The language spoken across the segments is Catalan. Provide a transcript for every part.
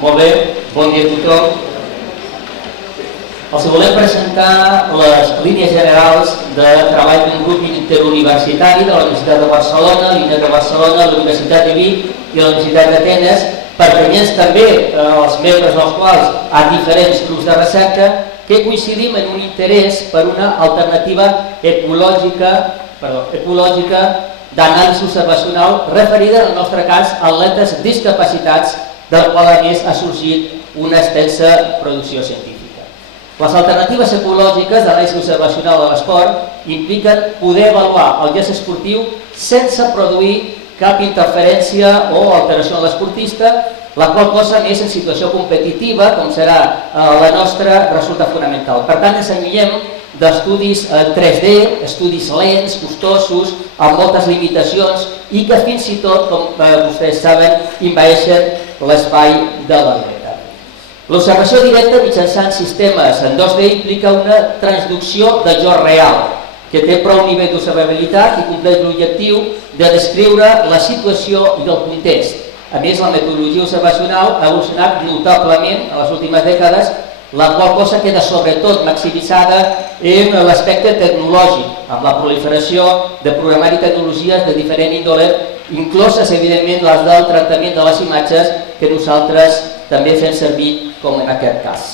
Molt bé, bon dia a tothom. Els volem presentar les línies generals de treball d'un grup interuniversitari de la Universitat de Barcelona, l'INEC de Barcelona, la Universitat de Vic i la Universitat d'Atenes, pertanyents també els membres dels quals a diferents grups de recerca, que coincidim en un interès per una alternativa ecològica d'anàlisi observacional referida, en el nostre cas, a atletes discapacitats, del qual a més ha sorgit una extensa producció científica. Les alternatives ecològiques d'anàlisi observacional de l'esport impliquen poder avaluar el gest esportiu sense produir cap interferència o alteració a l'esportista, la qual cosa més en situació competitiva, com serà la nostra, resulta fonamental. Per tant, ens enviem d'estudis en 3D, estudis lents, costosos, amb moltes limitacions i que fins i tot, com vostès saben, envaeixen l'espai de l'atleta. L'observació directa mitjançant sistemes en 2D implica una transducció de joc real, que té prou nivell d'observabilitat i compleix l'objectiu de descriure la situació i el context. A més, la metodologia observacional ha evolucionat notablement en les últimes dècades, la qual cosa queda sobretot maximitzada en l'aspecte tecnològic, amb la proliferació de programari i tecnologies de diferent índole, incloses evidentment les del tractament de les imatges que nosaltres també fem servir com en aquest cas.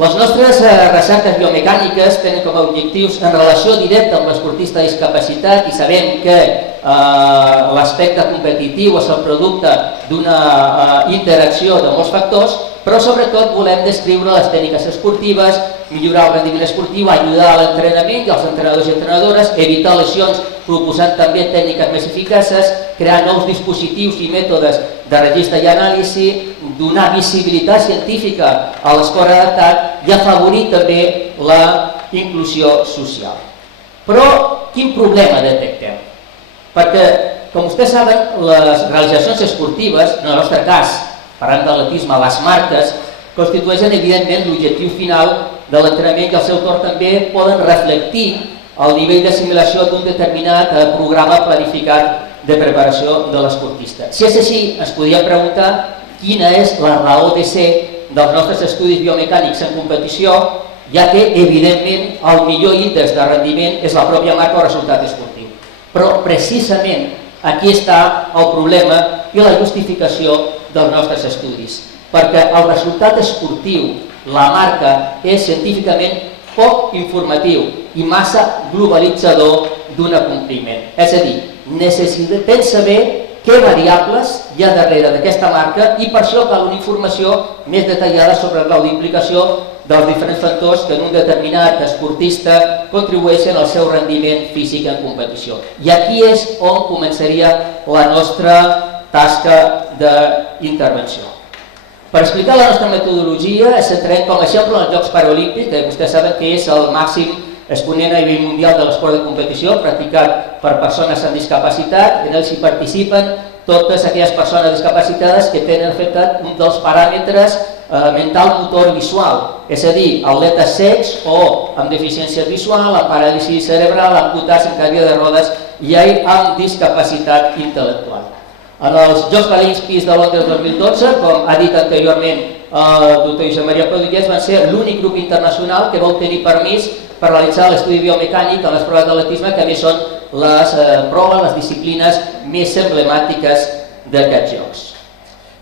Les nostres recerques biomecàniques tenen com a objectius en relació directa amb l'esportista de discapacitat i sabem que l'aspecte competitiu és el producte d'una interacció de molts factors, però sobretot volem descriure les tècniques esportives, millorar el rendiment esportiu, ajudar a l'entrenament i als entrenadors i entrenadores, evitar lesions proposant també tècniques més eficaces, crear nous dispositius i mètodes de registre i anàlisi, donar visibilitat científica a l'esport adaptat i afavorir també la inclusió social. Però quin problema detectem? Perquè, com vostès saben, les realitzacions esportives, en el nostre cas, parlant d'atletisme, les marques, constitueixen evidentment l'objectiu final de l'entrenament i al seu torn també poden reflectir el nivell d'assimilació d'un determinat programa planificat de preparació de l'esportista. Si és així, ens podríem preguntar quina és la raó de ser dels nostres estudis biomecànics en competició, ja que, evidentment, el millor índex de rendiment és la pròpia marca o resultat esportiu. Però, precisament, aquí està el problema i la justificació dels nostres estudis, perquè el resultat esportiu, la marca, és científicament poc informatiu i massa globalitzador d'un acompliment. És a dir, necessitem saber què variables hi ha darrere d'aquesta marca i per això cal una informació més detallada sobre el grau d'implicació dels diferents factors que en un determinat esportista contribueixen al seu rendiment físic en competició. I aquí és on començaria la nostra tasca d'intervenció. Per explicar la nostra metodologia, ens centrem com a exemple en els Jocs Paralímpics, que vostès saben que és el màxim exponent a nivell mundial de l'esport de competició, practicat per persones amb discapacitat. En ells hi participen totes aquelles persones discapacitades que tenen afectat un dels paràmetres mental, motor i visual, és a dir, atletes cecs o amb deficiència visual, amb paràlisi cerebral, amputats en cadira de rodes i amb discapacitat intel·lectual. En els Jocs Paralímpics de Londres 2012, com ha dit anteriorment el doctor Josep Maria Prodigués, van ser l'únic grup internacional que va obtenir permís per realitzar l'estudi biomecànic a les proves d'atletisme, que a més són les proves, les disciplines més emblemàtiques d'aquests Jocs.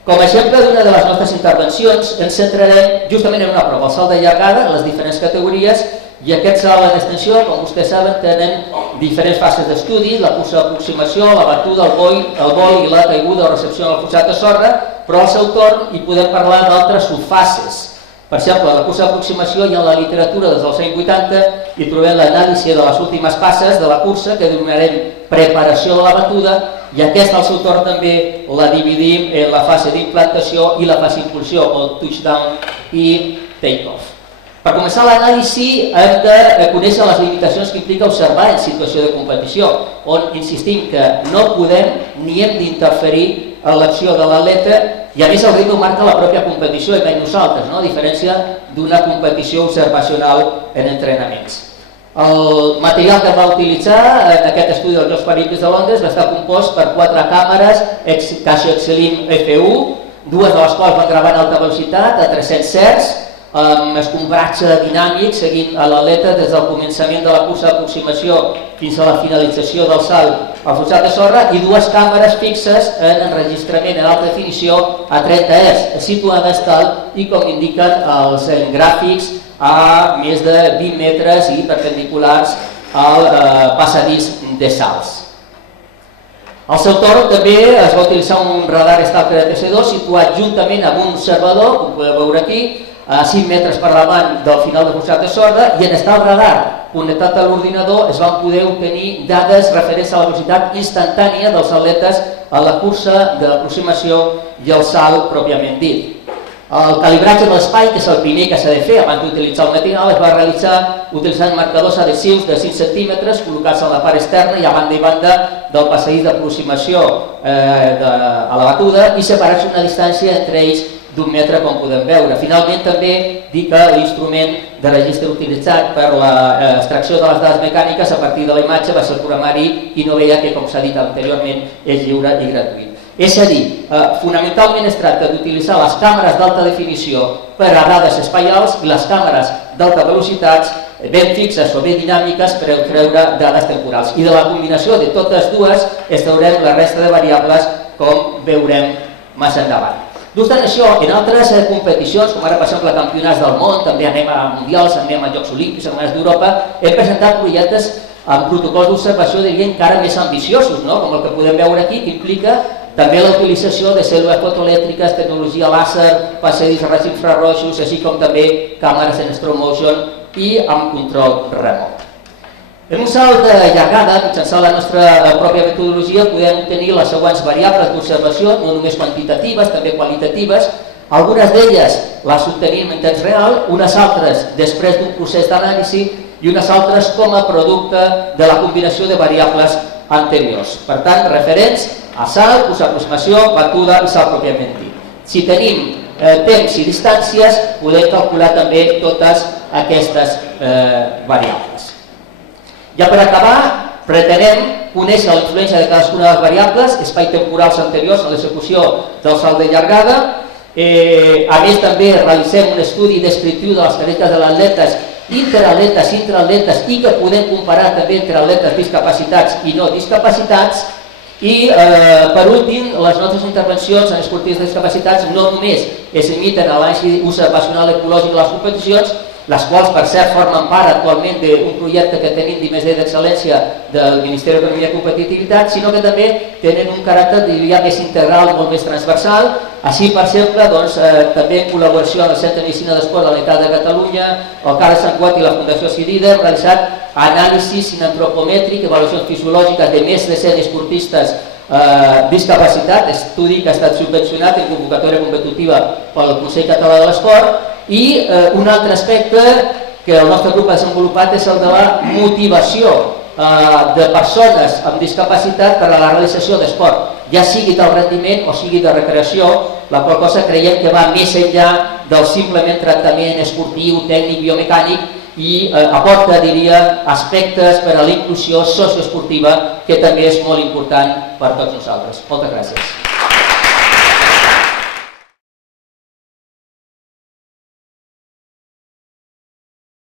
Com a exemple d'una de les nostres intervencions, ens centrarem justament en una prova, el salt de llargada, en les diferents categories, i aquest salt en extensió, com vostès saben, tenen diferents fases d'estudi, la cursa d'aproximació, la batuda, el vol i la caiguda o recepció en el forçat de sorra, però al seu torn hi podem parlar d'altres subfases. Per exemple, la cursa d'aproximació hi ha la literatura des dels anys 80 i trobem l'anàlisi de les últimes passes de la cursa que denominarem preparació de la batuda i aquesta al seu torn també la dividim en la fase d'implantació i la fase d'impulsió, o touchdown i take-off. Per començar l'anàlisi hem de conèixer les limitacions que implica observar en situació de competició, on insistim que no podem ni hem d'interferir en l'acció de l'atleta i a més el ritme ho marca la pròpia competició i menys nosaltres, a diferència d'una competició observacional en entrenaments. El material que es va utilitzar en aquest estudi dels Jocs Paralímpics de Londres va estar compost per 4 càmeres Casio Exelim F1, dues de les quals van gravar en alta velocitat a 300 certs, amb escombratge dinàmic seguint l'atleta des del començament de la cursa d'aproximació fins a la finalització del salt al forçat de sorra, i dues càmeres fixes en enregistrament en alta definició a 30 Hz, situades tal i com indiquen els gràfics a més de 20 metres i perpendiculars al passadís de salts. Al seu torn també es va utilitzar un radar Stalker de TC2 situat juntament amb un observador, com podeu veure aquí, a 5 metres per davant del final del forçat de sorra, i en estar el radar connectat a l'ordinador es van poder obtenir dades referents a la velocitat instantània dels atletes a la cursa d'aproximació i el salt pròpiament dit. El calibratge de l'espai, que és el primer que s'ha de fer abans d'utilitzar el matinal, es va realitzar utilitzant marcadors adhesius de 5 centímetres col·locats a la part externa i a banda i banda del passadís d'aproximació a la batuda i separats una distància entre ells d'1 metre, com podem veure. Finalment, també dir que l'instrument de registre utilitzat per l'extracció de les dades mecàniques a partir de la imatge va ser el programari i no veia que, com s'ha dit anteriorment, és lliure i gratuït. És a dir, fonamentalment es tracta d'utilitzar les càmeres d'alta definició per a dades espaials i les càmeres d'alta velocitat ben fixes o ben dinàmiques per treure dades temporals. I de la combinació de totes dues extraurem la resta de variables, com veurem més endavant. No obstant això, en altres competicions, com ara per exemple campionats del món, també anem a mundials, anem a Jocs Olímpics, a d'Europa, hem presentat projectes amb protocols d'observació, diríem, encara més ambiciosos, com el que podem veure aquí, que implica també la utilització de cèl·lules fotoelèctriques, tecnologia làser, passadís a raigs infrarrojos, així com també càmeres en stop motion i amb control remot. En un salt de llargada, mitjançant la nostra pròpia metodologia, podem obtenir les següents variables d'observació, no només quantitatives, també qualitatives. Algunes d'elles les obtenim en temps real, unes altres després d'un procés d'anàlisi i unes altres com a producte de la combinació de variables anteriors. Per tant, referents a salt, curs d'aproximació, batuda i salt pròpiament dit. Si tenim temps i distàncies, podem calcular també totes aquestes variables. Ja per acabar, pretenem conèixer la influència de cadascuna de les variables, espai temporals anteriors a l'execució del salt de llargada. A més, també realitzem un estudi descriptiu de les característiques de les atletes, interatletes, intraatletes, i que podem comparar també entre atletes discapacitats i no discapacitats. I, per últim, les nostres intervencions en esportius de discapacitats no només es limiten a l'anàlisi observacional ecològic de les competicions, les quals, per cert, formen part actualment d'un projecte que tenim d'I+D d'Excel·lència del Ministeri d'Economia i Competitivitat, sinó que també tenen un caràcter, diria, més integral, molt més transversal. Així, per exemple, també en col·laboració amb el Centre de Medicina d'Esport de la Generalitat de Catalunya, el CAR de Sant Cugat i la Fundació CIDIDA hem realitzat anàlisis sinantropomètric, avaluacions fisiològiques de més de 100 esportistes discapacitat, estudi que ha estat subvencionat en convocatòria competitiva pel Consell Català de l'Esport. I un altre aspecte que el nostre grup ha desenvolupat és el de la motivació de persones amb discapacitat per a la realització d'esport, ja sigui del rendiment o sigui de recreació, la qual cosa creiem que va més enllà del simplement tractament esportiu, tècnic, biomecànic, i aporta, diria, aspectes per a la inclusió socioesportiva que també és molt important per tots nosaltres. Moltes gràcies.